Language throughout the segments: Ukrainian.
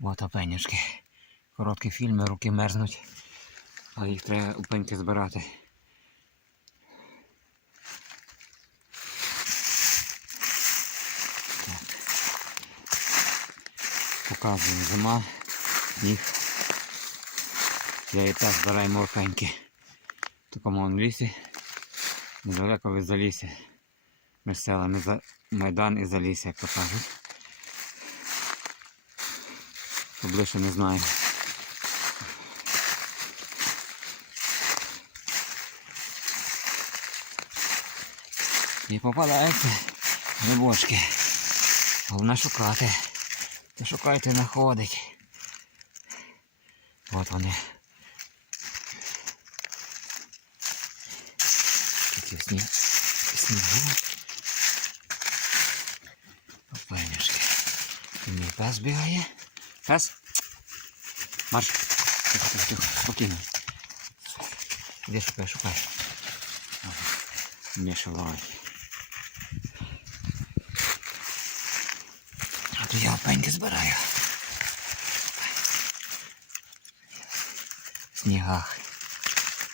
От опенюшки. Короткі фільми, руки мерзнуть. Але їх треба опеньки збирати. Так. Показую зима, сніг. Я і так збираю морфеньки. В такому он лісі. Недалеко від залісся. Між селами за Майдан і Залісся, як то кажуть. Поближче не знаю. І попадаються грибочки. Головне шукати. Ти шукайте знаходить. От вони. Такі сніг. Снігу. Опенюшки. І мій пес бігає. Пес. Марш. Тихо, тихо, тихо. Спокійно. Іди шукай, шукай. Ага. Міша. А то я опеньки збираю. В снігах.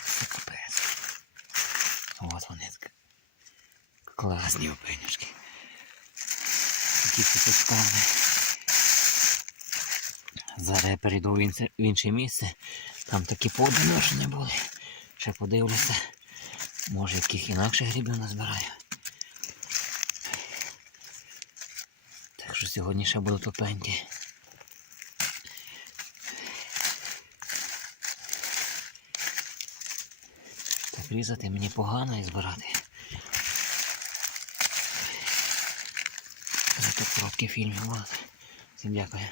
Це капець. От вони. Класні опенюшки. Такі цепочками. Зараз я перейду в інше, місце. Там такі подоношені були. Ще подивлюся. Може яких інакших грибів назбираю. Так що сьогодні ще будуть опеньки. Так різати мені погано і збирати. Так короткий фільм. Всім дякую.